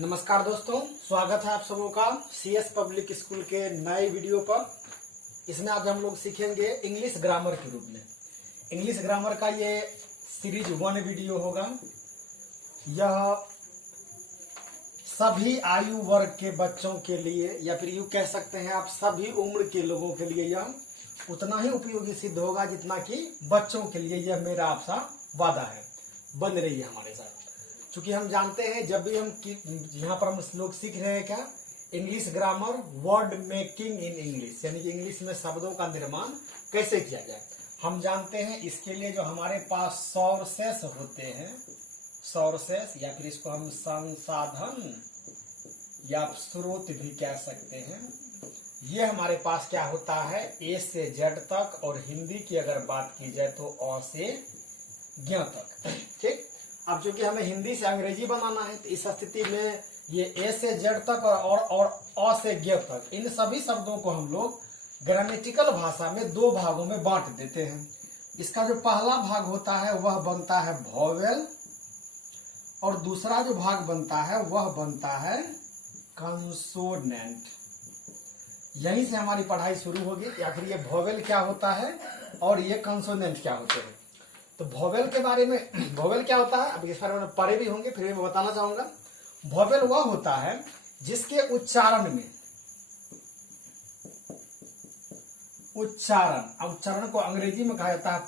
नमस्कार दोस्तों, स्वागत है आप सबों का सीएस पब्लिक स्कूल के नए वीडियो पर। इसमें आज हम लोग सीखेंगे इंग्लिश ग्रामर के रूप में। इंग्लिश ग्रामर का ये सीरीज 1 वीडियो होगा। यह सभी आयु वर्ग के बच्चों के लिए, या फिर यूं कह सकते हैं आप सभी उम्र के लोगों के लिए यह उतना ही उपयोगी सिद्ध होगा जितना कि बच्चों के लिए। यह मेरा आपसा वादा है, बन रही है हमारे साथ। चूंकि हम जानते हैं जब भी हम यहाँ पर हम लोग सीख रहे हैं क्या, English grammar, word making in English, यानी कि इंग्लिश में शब्दों का निर्माण कैसे किया जाए। हम जानते हैं इसके लिए जो हमारे पास सोर्सेस होते हैं, सोर्सेस या फिर इसको हम संसाधन या स्रोत भी कह सकते हैं, ये हमारे पास क्या होता है, ए से जेड तक। और हिंदी की अगर बात की जाए तो अ से ज्ञ तक। ठीक, अब चूंकि हमें हिंदी से अंग्रेजी बनाना है तो इस स्थिति में ये ए से जेड तक और अ से ज्ञ तक, इन सभी शब्दों को हम लोग ग्रामेटिकल भाषा में 2 भागों में बांट देते हैं। इसका जो पहला भाग होता है वह बनता है वोवेल, और दूसरा जो भाग बनता है वह बनता है कंसोनेंट। यहीं से हमारी पढ़ाई शुरू होगी। आखिर ये वोवेल क्या होता है और ये कंसोनेंट क्या होते हैं। तो वोवेल के बारे में, वोवेल क्या होता है अब इस बारे में पढ़े भी होंगे, फिर मैं बताना चाहूंगा। वोवेल वह होता है जिसके उच्चारण में, उच्चारण को अंग्रेजी में कहा जाता है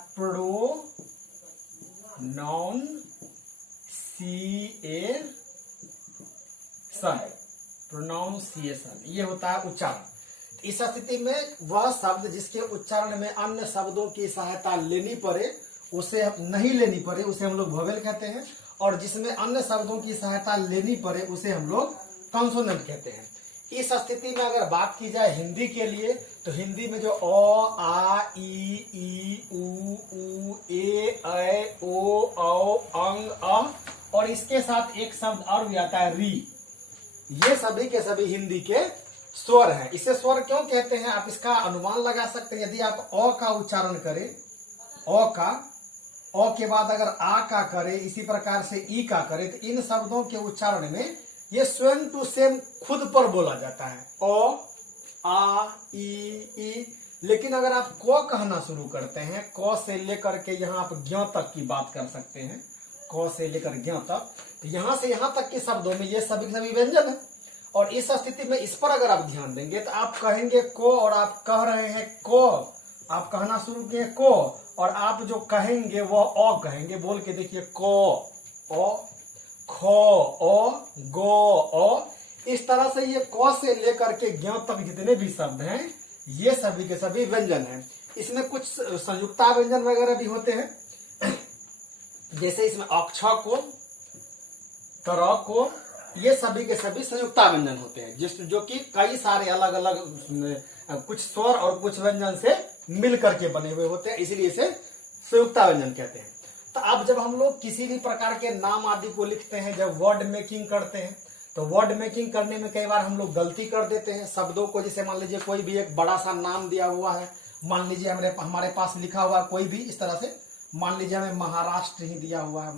प्रोनाउंसिएशन। ये होता है उच्चारण। इस स्थिति में वह शब्द जिसके उच्चारण में अन्य शब्दों की सहायता लेनी पड़े, उसे नहीं लेनी पड़े, उसे हम लोग वोवेल कहते हैं। और जिसमें अन्य शब्दों की सहायता लेनी पड़े उसे हम लोग कंसोनेंट कहते हैं। इस स्थिति में अगर बात की जाए हिंदी के लिए, तो हिंदी में जो अ, आ, ई, उ, ए, ऐ, ओ, औ, अंग, अ, और इसके साथ एक शब्द और भी आता है री। ये सभी के सभी हिंदी के स्वर हैं। इसे स्वर क्यों कहते हैं आप इसका अनुमान लगा सकते हैं। यदि आप अ का उच्चारण करें, अ के बाद अगर आ का करे, इसी प्रकार से ई का करे, तो इन शब्दों के उच्चारण में ये स्वयं टू सेम खुद पर बोला जाता है, अ, आ, ई। लेकिन अगर आप क कहना शुरू करते हैं, क से लेकर के यहाँ आप ज्ञ तक की बात कर सकते हैं, क से लेकर ज्ञ तक, तो यहां से यहां तक के शब्दों में ये सभी सभी व्यंजन है। और इस स्थिति में इस पर अगर आप ध्यान देंगे तो आप कहेंगे को, और आप कह रहे हैं को, आप कहना शुरू किए को, और आप जो कहेंगे वो अ कहेंगे। बोल के देखिए को, अ, खो, अ, गो, अ। इस तरह से ये क से लेकर के ज्ञ तक जितने भी शब्द हैं ये सभी के सभी व्यंजन हैं। इसमें कुछ संयुक्ता व्यंजन वगैरह भी होते हैं, जैसे इसमें अक्ष को, तर को, ये सभी के सभी संयुक्ता व्यंजन होते हैं, जो कि कई सारे अलग अलग कुछ स्वर और कुछ व्यंजन से मिल करके बने हुए होते हैं, इसीलिए इसे संयुक्ता व्यंजन कहते हैं। तो अब जब हम लोग किसी भी प्रकार के नाम आदि को लिखते हैं, जब वर्ड मेकिंग करते हैं, तो वर्ड मेकिंग करने में कई बार हम लोग गलती कर देते हैं शब्दों को। जैसे मान लीजिए कोई भी एक बड़ा सा नाम दिया हुआ है, मान लीजिए हमारे पास लिखा हुआ कोई भी इस तरह से, मान लीजिए हमें महाराष्ट्र ही दिया हुआ है,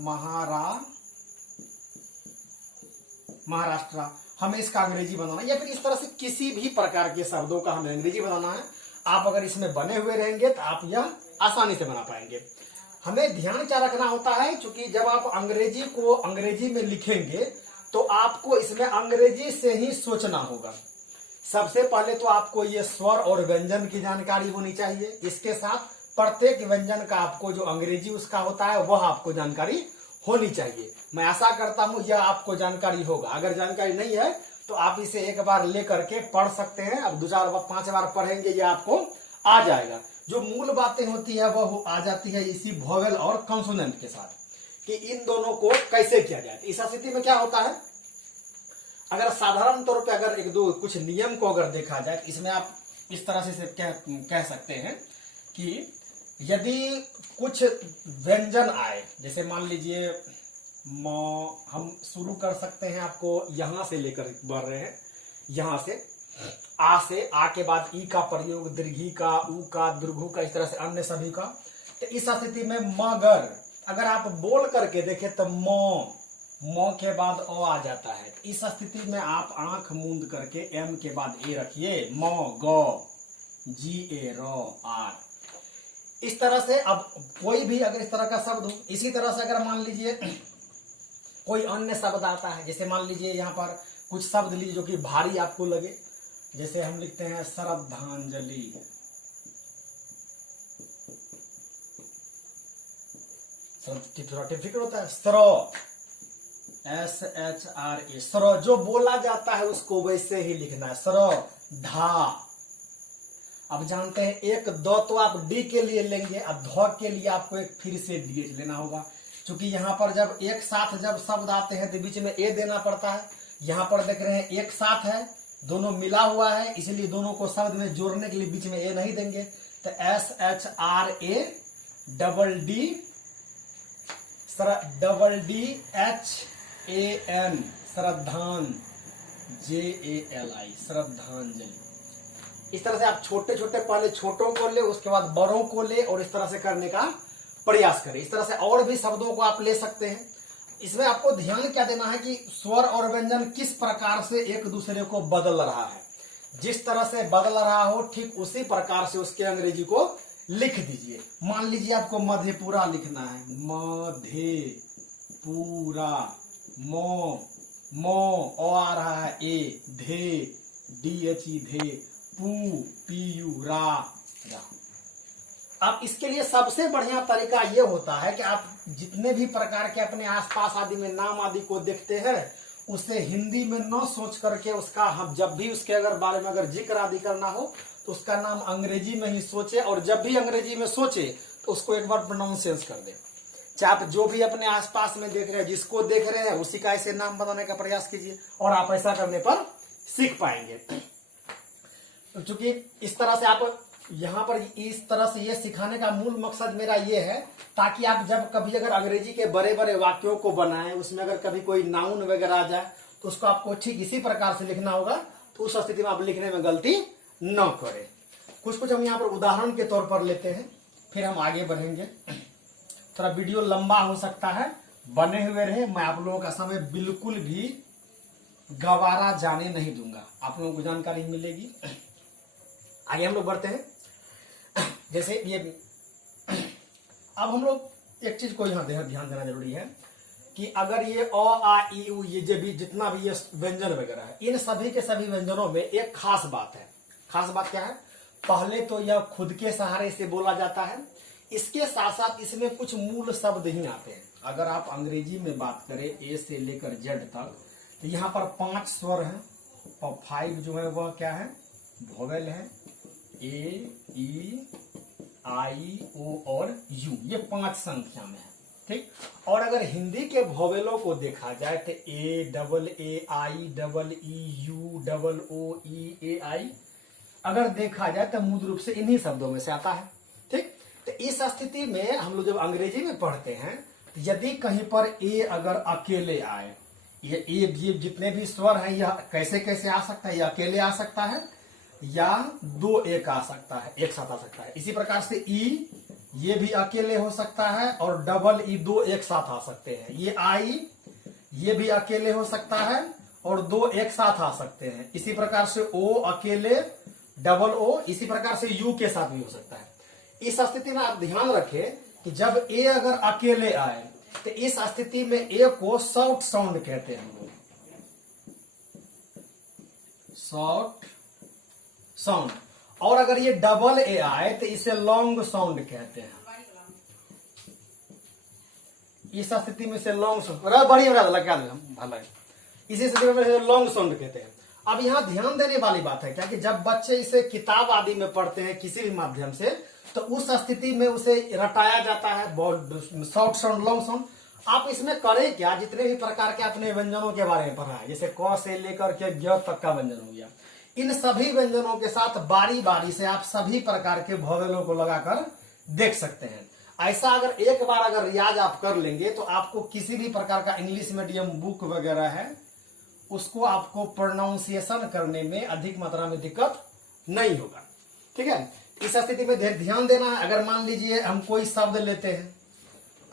महाराष्ट्र, हमें इसका अंग्रेजी बनाना, या फिर इस तरह से किसी भी प्रकार के शब्दों का हमें अंग्रेजी बनाना है। आप अगर इसमें बने हुए रहेंगे तो आप यह आसानी से बना पाएंगे। हमें ध्यान क्या रखना होता है, क्योंकि जब आप अंग्रेजी को अंग्रेजी में लिखेंगे तो आपको इसमें अंग्रेजी से ही सोचना होगा। सबसे पहले तो आपको ये स्वर और व्यंजन की जानकारी होनी चाहिए। इसके साथ प्रत्येक व्यंजन का आपको जो अंग्रेजी उसका होता है वह आपको जानकारी होनी चाहिए। मैं आशा करता हूं यह आपको जानकारी होगा। अगर जानकारी नहीं है तो आप इसे एक बार लेकर के पढ़ सकते हैं। अब 2, 4, 5 बार पढ़ेंगे ये आपको आ जाएगा। जो मूल बातें होती है वह आ जाती है इसी वोवेल और कंसोनेंट के साथ, कि इन दोनों को कैसे किया जाए। इस स्थिति में क्या होता है, अगर साधारण तौर पे अगर एक दो कुछ नियम को अगर देखा जाए तो इसमें आप इस तरह से कह सकते हैं कि यदि कुछ व्यंजन आए, जैसे मान लीजिए हम शुरू कर सकते हैं, आपको यहां से लेकर बढ़ रहे हैं, यहां से आ के बाद ई का प्रयोग, दीर्घी का, उ का, दीर्घु का, इस तरह से अन्य सभी का। तो इस स्थिति में मगर अगर आप बोल करके देखें तो म के बाद अ आ जाता है। इस स्थिति में आप आंख मूंद करके एम के बाद ए रखिए, म ग जी ए र आर। इस तरह से अब कोई भी अगर इस तरह का शब्द हो, इसी तरह से अगर मान लीजिए कोई अन्य शब्द आता है, जैसे मान लीजिए यहाँ पर कुछ शब्द लीजिए जो कि भारी आपको लगे, जैसे हम लिखते हैं श्रद्धांजलि, थोड़ा डिफिकल्ट होता है, SHRA, स्र, जो बोला जाता है उसको वैसे ही लिखना है, श्रद्धा। अब जानते हैं एक द तो आप डी के लिए लेंगे, अब ध के लिए आपको एक फिर से DH लेना होगा, क्योंकि यहाँ पर जब एक साथ जब शब्द आते हैं तो बीच में ए देना पड़ता है। यहाँ पर देख रहे हैं एक साथ है, दोनों मिला हुआ है, इसलिए दोनों को शब्द में जोड़ने के लिए बीच में ए नहीं देंगे, तो SHRA डबल डी HAN श्रद्धांजलि, श्रद्धांजलि। इस तरह से आप छोटे छोटे पहले छोटों को ले, उसके बाद बड़ों को ले, और इस तरह से करने का प्रयास करें। इस तरह से और भी शब्दों को आप ले सकते हैं। इसमें आपको ध्यान क्या देना है कि स्वर और व्यंजन किस प्रकार से एक दूसरे को बदल रहा है। जिस तरह से बदल रहा हो ठीक उसी प्रकार से उसके अंग्रेजी को लिख दीजिए। मान लीजिए आपको मधेपुरा लिखना है, मधेपुरा, मो ओ आ रहा है ए, धे DHE धे, PU रा। अब इसके लिए सबसे बढ़िया तरीका ये होता है कि आप जितने भी प्रकार के अपने आसपास आदि में नाम आदि को देखते हैं, उसे हिंदी में न सोच करके उसका हम जब भी उसके अगर बारे में अगर जिक्र आदि करना हो तो उसका नाम अंग्रेजी में ही सोचे, और जब भी अंग्रेजी में सोचे तो उसको एक बार प्रोनाउंसिएशन कर दे। चाहे आप जो भी अपने आसपास में देख रहे हैं, जिसको देख रहे हैं उसी का ऐसे नाम बनाने का प्रयास कीजिए, और आप ऐसा करने पर सीख पाएंगे। चूंकि इस तरह से आप यहाँ पर इस तरह से ये सिखाने का मूल मकसद मेरा ये है ताकि आप जब कभी अगर अंग्रेजी के बड़े बड़े वाक्यों को बनाएं, उसमें अगर कभी कोई नाउन वगैरह आ जाए तो उसको आपको ठीक इसी प्रकार से लिखना होगा, तो उस स्थिति में आप लिखने में गलती न करें। कुछ हम यहाँ पर उदाहरण के तौर पर लेते हैं, फिर हम आगे बढ़ेंगे। थोड़ा वीडियो लंबा हो सकता है, बने हुए रहे। मैं आप लोगों का समय बिल्कुल भी गवारा जाने नहीं दूंगा, आप लोगों को जानकारी मिलेगी। आगे हम लोग बढ़ते हैं। जैसे ये अब हम लोग एक चीज को यहाँ ध्यान देना जरूरी है कि अगर ये अ आ ई उ ये जो भी जितना भी ये व्यंजन वगैरह है, इन सभी के सभी व्यंजनों में एक खास बात है। खास बात क्या है? पहले तो यह खुद के सहारे से बोला जाता है, इसके साथ साथ इसमें कुछ मूल शब्द ही आते हैं। अगर आप अंग्रेजी में बात करें ए से लेकर जेड तक, तो यहाँ पर 5 स्वर हैं और 5 जो है वह क्या है? वोवेल है, ए ई आई ओ और यू, ये 5 संख्या में है, ठीक। और अगर हिंदी के वोवेलों को देखा जाए तो A double A I double E U double O E A I अगर देखा जाए तो मूल रूप से इन्हीं शब्दों में से आता है, ठीक। तो इस स्थिति में हम लोग जब अंग्रेजी में पढ़ते हैं, तो यदि कहीं पर ए अगर अकेले आए, ये जितने भी स्वर हैं यह कैसे कैसे आ सकता है? यह अकेले आ सकता है या 2 एक आ सकता है, एक साथ आ सकता है। इसी प्रकार से ई ये भी अकेले हो सकता है और डबल ई 2 एक साथ आ सकते हैं। ये आई ये भी अकेले हो सकता है और 2 एक साथ आ सकते हैं। इसी प्रकार से ओ अकेले, डबल ओ, इसी प्रकार से यू के साथ भी हो सकता है। इस स्थिति में आप ध्यान रखें कि जब ए अगर अकेले आए तो इस स्थिति में ए को शॉर्ट साउंड कहते हैं हम लोग, शॉर्ट साउंड। और अगर ये डबल ए आए तो इसे लॉन्ग साउंड कहते हैं। इस स्थिति में से लॉन्ग साउंड बढ़िया, इसी स्थिति में लॉन्ग साउंड कहते हैं। अब यहाँ ध्यान देने वाली बात है क्या कि जब बच्चे इसे किताब आदि में पढ़ते हैं किसी भी माध्यम से, तो उस स्थिति में उसे रटाया जाता है शॉर्ट साउंड, लॉन्ग साउंड। आप इसमें करें क्या? जितने भी प्रकार के अपने व्यंजनों के बारे में पढ़ा है, जैसे क से लेकर के ग तक का व्यंजन हो गया, इन सभी व्यंजनों के साथ बारी बारी से आप सभी प्रकार के वोवेलों को लगाकर देख सकते हैं। ऐसा अगर एक बार अगर रियाज आप कर लेंगे तो आपको किसी भी प्रकार का इंग्लिश मीडियम बुक वगैरह है उसको आपको प्रोनाउंसिएशन करने में अधिक मात्रा में दिक्कत नहीं होगा, ठीक है। इस स्थिति में ध्यान देना है। अगर मान लीजिए हम कोई शब्द लेते हैं,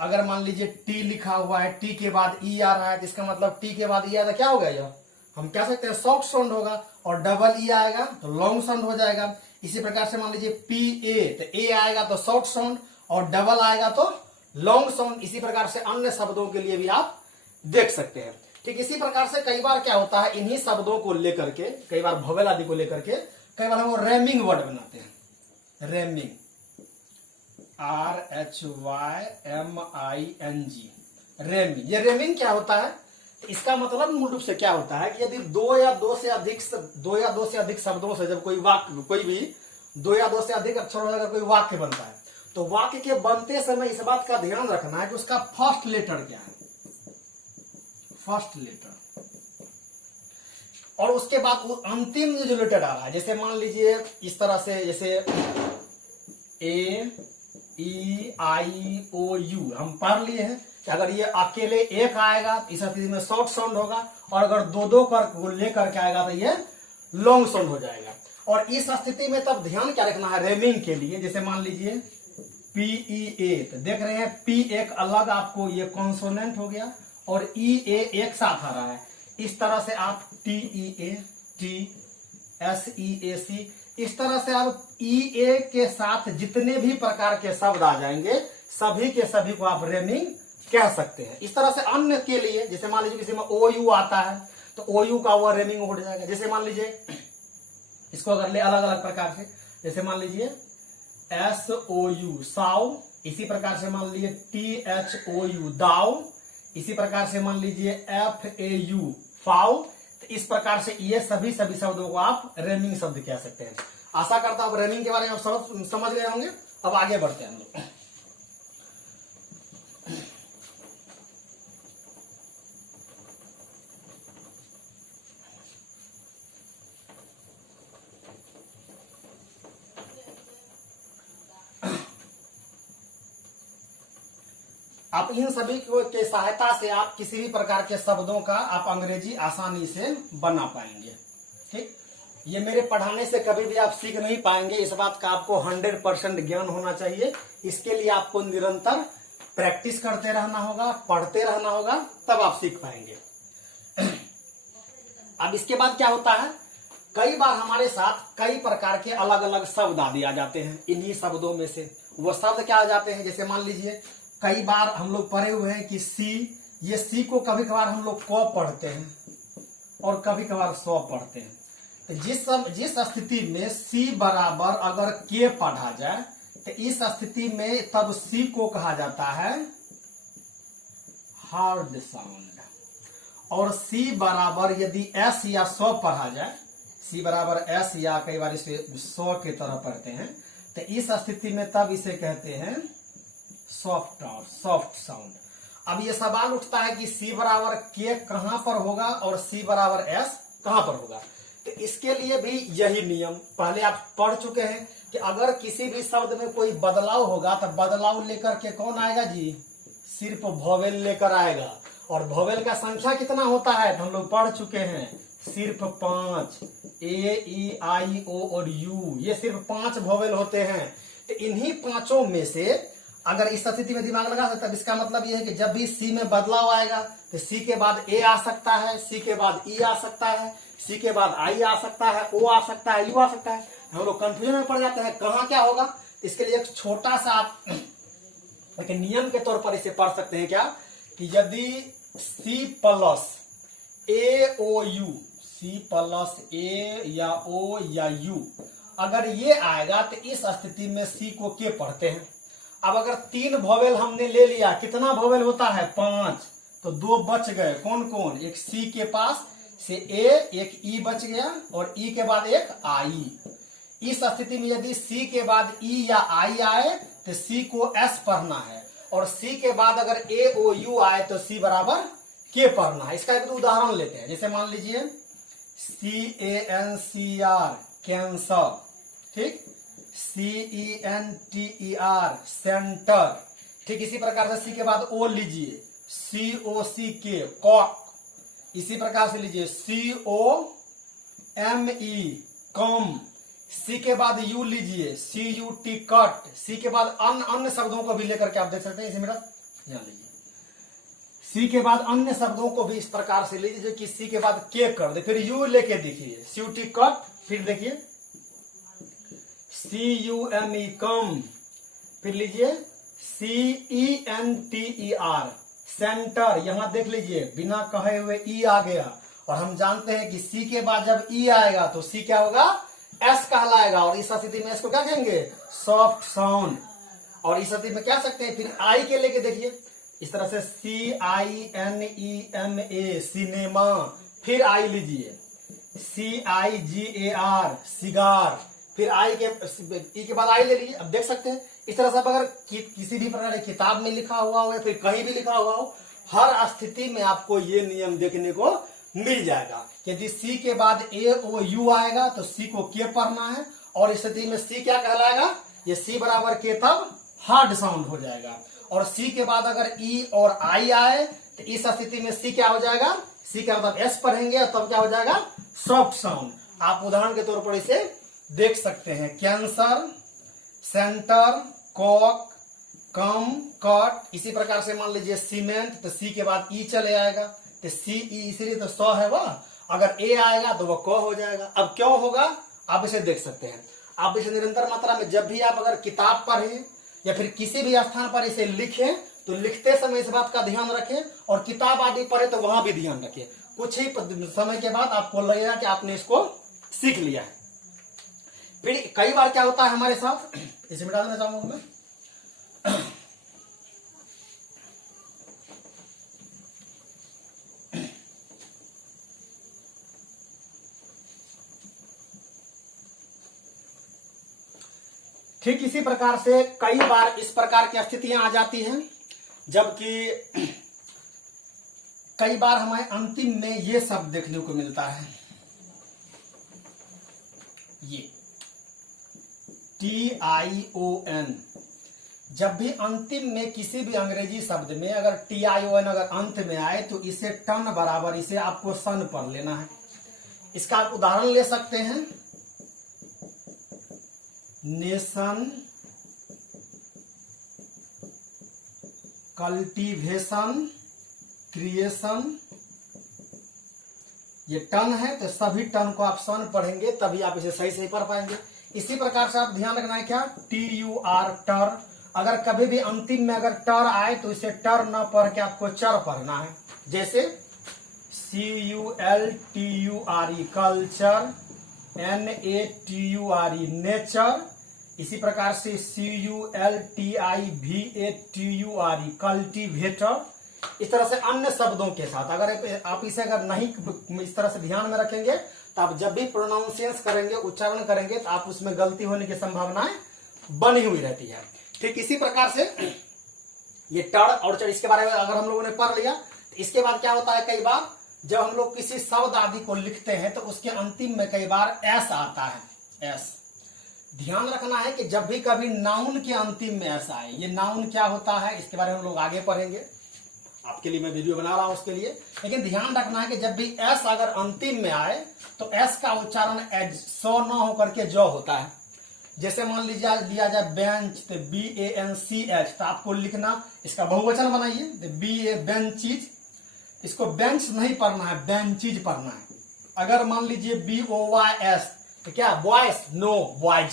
अगर मान लीजिए टी लिखा हुआ है, टी के बाद ई आ रहा है, तो इसका मतलब टी के बाद ई आ रहा है, क्या हो गया यह? हम कह सकते हैं शॉर्ट साउंड होगा। और डबल ई आएगा तो लॉन्ग साउंड हो जाएगा। इसी प्रकार से मान लीजिए पी ए, तो ए आएगा तो शॉर्ट साउंड और डबल आएगा तो लॉन्ग साउंड। इसी प्रकार से अन्य शब्दों के लिए भी आप देख सकते हैं। ठीक इसी प्रकार से कई बार क्या होता है, इन्हीं शब्दों को लेकर के, कई बार भोवेल आदि को लेकर के कई बार हम रैमिंग वर्ड बनाते हैं। Rhyming, RHYMING, rhyming. ये रैमिंग क्या होता है? इसका मतलब मूल रूप से क्या होता है कि यदि दो या दो से अधिक शब्दों से जब कोई वाक्य, कोई भी दो या दो से अधिक अक्षरों से अगर कोई वाक्य बनता है, तो वाक्य के बनते समय इस बात का ध्यान रखना है कि उसका फर्स्ट लेटर क्या है, फर्स्ट लेटर, और उसके बाद वो अंतिम जो लेटर आ रहा है, जैसे मान लीजिए इस तरह से, जैसे A-E-I-O-U हम पढ़ लिए हैं कि अगर ये अकेले एक आएगा तो इस स्थिति में शॉर्ट साउंड होगा, और अगर दो दो कर लेकर के आएगा तो ये लॉन्ग साउंड हो जाएगा। और इस स्थिति में तब ध्यान क्या रखना है रैमिंग के लिए, जैसे मान लीजिए PEA, तो देख रहे हैं P एक अलग आपको ये कॉन्सोनेंट हो गया और EA एक साथ आ रहा है। इस तरह से आप TEA, TSEAC, इस तरह से आप EA के साथ जितने भी प्रकार के शब्द आ जाएंगे सभी के सभी को आप रैमिंग कह सकते हैं। इस तरह से अन्य के लिए, जैसे मान लीजिए किसी में OU आता है तो OU का वो रैमिंग हो जाएगा। जैसे मान लीजिए इसको अगर ले अलग अलग प्रकार से, जैसे मान लीजिए SOU साउ, इसी प्रकार से मान लीजिए THOU दाउ, इसी प्रकार से मान लीजिए FAU फाउ। तो इस प्रकार से ये सभी शब्दों को आप रैमिंग शब्द कह सकते हैं। आशा करता हूं रैमिंग के बारे में आप समझ गए होंगे। अब आगे बढ़ते हैं हम लोग। आप इन सभी के सहायता से आप किसी भी प्रकार के शब्दों का आप अंग्रेजी आसानी से बना पाएंगे। ठीक, ये मेरे पढ़ाने से कभी भी आप सीख नहीं पाएंगे, इस बात का आपको 100% ज्ञान होना चाहिए। इसके लिए आपको निरंतर प्रैक्टिस करते रहना होगा, पढ़ते रहना होगा, तब आप सीख पाएंगे। अब इसके बाद क्या होता है, कई बार हमारे साथ कई प्रकार के अलग अलग शब्द आदि आ जाते हैं। इन्हीं शब्दों में से वो शब्द क्या आ जाते हैं, जैसे मान लीजिए कई बार हम लोग पढ़े हुए हैं कि सी, ये सी को कभी कभार हम लोग क पढ़ते हैं और कभी कभार सौ पढ़ते हैं। तो जिस स्थिति में सी बराबर अगर के पढ़ा जाए तो इस स्थिति में तब सी को कहा जाता है हार्ड साउंड। और सी बराबर यदि एस या सौ पढ़ा जाए, सी बराबर एस या कई बार इसे सौ की तरह पढ़ते हैं, तो इस स्थिति में तब इसे कहते हैं सॉफ्ट साउंड। अब ये सवाल उठता है कि सी बराबर के कहां पर होगा और सी बराबर एस कहां पर होगा। तो इसके लिए भी यही नियम पहले आप पढ़ चुके हैं कि अगर किसी भी शब्द में कोई बदलाव होगा तो बदलाव लेकर के कौन आएगा जी, सिर्फ वोवेल लेकर आएगा। और वोवेल का संख्या कितना होता है तो हम लोग पढ़ चुके हैं, सिर्फ 5। A-E-I-O और U, ये सिर्फ 5 वोवेल होते हैं। तो इन्हीं पांचों में से अगर इस स्थिति में दिमाग लगा तब इसका मतलब यह है कि जब भी सी में बदलाव आएगा तो सी के बाद ए आ सकता है, सी के बाद ई आ सकता है, सी के बाद आई आ सकता है, ओ आ सकता है, यू आ सकता है। हम लोग कंफ्यूजन में पड़ जाते हैं कहाँ क्या होगा। इसके लिए एक छोटा सा आप एक नियम के तौर पर इसे पढ़ सकते हैं क्या, कि यदि C plus A O U, C plus A या ओ या यू अगर ये आएगा तो इस स्थिति में सी को के पढ़ते हैं। अब अगर 3 वोवेल हमने ले लिया, कितना वोवेल होता है 5, तो 2 बच गए। कौन कौन, एक सी के पास से ए, एक ई बच गया और ई के बाद एक आई। इस स्थिति में यदि सी के बाद ई या आई आए तो सी को एस पढ़ना है, और सी के बाद अगर ए ओ यू आए तो सी बराबर के पढ़ना है। इसका एक उदाहरण लेते हैं, जैसे मान लीजिए CANCR कैंसर, ठीक, CENTER सेंटर, ठीक। इसी प्रकार से सी के बाद ओ लीजिए, COCK कॉक। इसी प्रकार से लीजिए COME कम। सी के बाद यू लीजिए, CUT कट। सी के बाद अन्य शब्दों को भी लेकर के आप देख सकते हैं। इसे मेरा ध्यान लीजिए, सी के बाद अन्य शब्दों को भी इस प्रकार से लीजिए जो कि सी के बाद के कर दे, फिर यू लेके देखिए, स्यूटी कट, फिर देखिए CUME कम, फिर लीजिए CENTER सेंटर, यहां देख लीजिए बिना कहे हुए ई आ गया, और हम जानते हैं कि सी के बाद जब ई आएगा तो सी क्या होगा, एस कहलाएगा, और इस स्थिति में एस को क्या कहेंगे, सॉफ्ट साउंड। और इस स्थिति में क्या सकते हैं, फिर आई के लेके देखिए इस तरह से CINEMA सिनेमा, फिर आई लीजिए CIGAR सिगार, फिर आई के ई के बाद आई ले लीजिए। अब देख सकते हैं इस तरह से अगर किसी भी प्रकार की किताब में लिखा हुआ हो या फिर कहीं भी लिखा हुआ हो, हर स्थिति में आपको ये नियम देखने को मिल जाएगा। यदि सी के बाद ए ओ यू आएगा तो सी को के पढ़ना है, और इस स्थिति में सी क्या कहलाएगा, ये सी बराबर के तब हार्ड साउंड हो जाएगा। और सी के बाद अगर ई और आई आए तो इस स्थिति में सी क्या हो जाएगा, सी का मतलब एस पढ़ेंगे और तब क्या हो जाएगा, सॉफ्ट साउंड। आप उदाहरण के तौर पर इसे देख सकते हैं, कैंसर, सेंटर, कॉक, कम, कट। इसी प्रकार से मान लीजिए सीमेंट, तो सी के बाद ई चले आएगा तो सी ई, इसीलिए तो सौ है वह, अगर ए आएगा तो वह क हो जाएगा। अब क्यों होगा आप इसे देख सकते हैं। आप इसे निरंतर मात्रा में जब भी आप अगर किताब पढ़ें या फिर किसी भी स्थान पर इसे लिखें तो लिखते समय इस बात का ध्यान रखें, और किताब आदि पढ़े तो वहां भी ध्यान रखें। कुछ ही समय के बाद आपको लगेगा कि आपने इसको सीख लिया है। फिर कई बार क्या होता है हमारे साथ, इसे मिटा देना चाहूंगा मैं, ठीक इसी प्रकार से कई बार इस प्रकार की स्थितियां आ जाती हैं, जबकि कई बार हमें अंतिम में ये शब्द देखने को मिलता है, ये TION। जब भी अंतिम में किसी भी अंग्रेजी शब्द में अगर TION अगर अंत में आए तो इसे टन बराबर इसे आपको सन पढ़ लेना है। इसका आप उदाहरण ले सकते हैं, नेशन, कल्टीवेशन, क्रिएशन, ये टन है तो सभी टन को आप सन पढ़ेंगे तभी आप इसे सही सही पढ़ पाएंगे। इसी प्रकार से आप ध्यान रखना है क्या, TUR टर, अगर कभी भी अंतिम में अगर टर आए तो इसे टर न पढ़ के आपको चर पढ़ना है। जैसे CULTURE कल्चर, NATURE नेचर, इसी प्रकार से CULTIVATURE कल्टीवेटर। इस तरह से अन्य शब्दों के साथ अगर आप इसे अगर नहीं इस तरह से ध्यान में रखेंगे तो आप जब भी प्रोनाउंसिएशन करेंगे, उच्चारण करेंगे, तो आप उसमें गलती होने की संभावनाएं बनी हुई रहती है। ठीक इसी प्रकार से ये टर और चर, इसके बारे में अगर हम लोगों ने पढ़ लिया तो इसके बाद क्या होता है, कई बार जब हम लोग किसी शब्द आदि को लिखते हैं तो उसके अंतिम में कई बार एस आता है, एस। ध्यान रखना है कि जब भी कभी नाउन के अंतिम में एस आए, ये नाउन क्या होता है इसके बारे में हम लोग आगे पढ़ेंगे, आपके लिए मैं वीडियो बना रहा हूं उसके लिए। लेकिन ध्यान रखना है कि जब भी एस अगर अंतिम में आए तो एस का उच्चारण एज सौ न होकर के जो होता है। जैसे मान लीजिए लिया जाए बेंच, तो BANCH, तो आपको लिखना, इसका बहुवचन बनाइए, BA बेंचीज, इसको बेंच नहीं पढ़ना है, बेंचीज पढ़ना है। अगर मान लीजिए BOYS तो क्या, boys, no boys.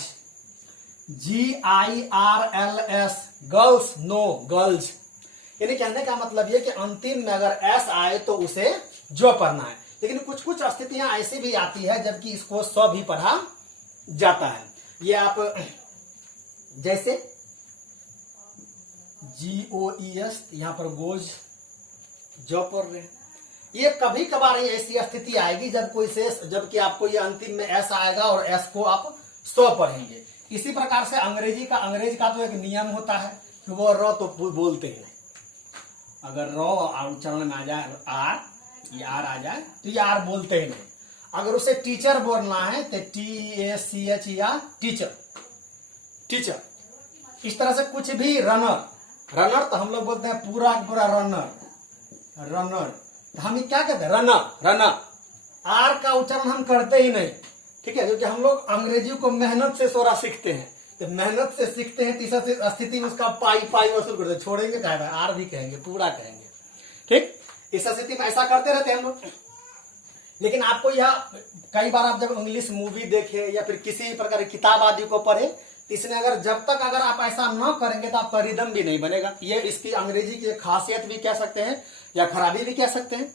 GIRLS girls, no girls. यानी कहने का मतलब ये कि अंतिम में अगर एस आए तो उसे जो पढ़ना है। लेकिन कुछ कुछ स्थितियां ऐसी भी आती है जबकि इसको सौ भी पढ़ा जाता है। ये आप जैसे GOES, यहां पर गोज, जो पढ़ रहे हैं, ये कभी कभार ऐसी स्थिति आएगी जब कोई शेष, जबकि आपको ये अंतिम में एस आएगा और एस को आप सौ पढ़ेंगे। इसी प्रकार से अंग्रेज का तो एक नियम होता है कि वो र तो बोलते ही नहीं। अगर र उच्चारण में आ जाए आर, ये आर आ जाए तो ये आर बोलते ही नहीं। अगर उसे टीचर बोलना है तो TACH या टीचर, टीचर। इस तरह से कुछ भी, रनर, रनर तो हम लोग बोलते हैं पूरा पूरा रनर, रनर, तो हम क्या कहते हैं, रनर, रनर। आर का उच्चारण हम करते ही नहीं, ठीक है, क्योंकि हम लोग अंग्रेजी को मेहनत से सोरा सीखते हैं। तो मेहनत से सीखते हैं, तीसरा स्थिति में उसका पाई पाई वसूल करते हैं। छोड़ेंगे क्या है, आर भी कहेंगे, पूरा कहेंगे। ठीक, इस स्थिति में ऐसा करते रहते हैं हम लोग। लेकिन आपको यह कई बार आप जब इंग्लिश मूवी देखे या फिर किसी प्रकार की किताब आदि को पढ़े, तो इसमें अगर जब तक अगर आप ऐसा न करेंगे तो आपका रिदम भी नहीं बनेगा। ये इसकी अंग्रेजी की खासियत भी कह सकते हैं या खराबी भी कह सकते हैं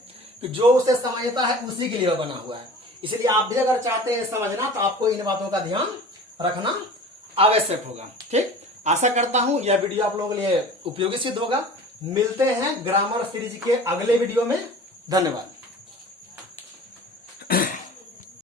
कि जो उसे समझता है उसी के लिए वह बना हुआ है। इसलिए आप भी अगर चाहते हैं समझना तो आपको इन बातों का ध्यान रखना आवश्यक होगा। ठीक, आशा करता हूं यह वीडियो आप लोगों के लिए उपयोगी सिद्ध होगा। मिलते हैं ग्रामर सीरीज के अगले वीडियो में। धन्यवाद।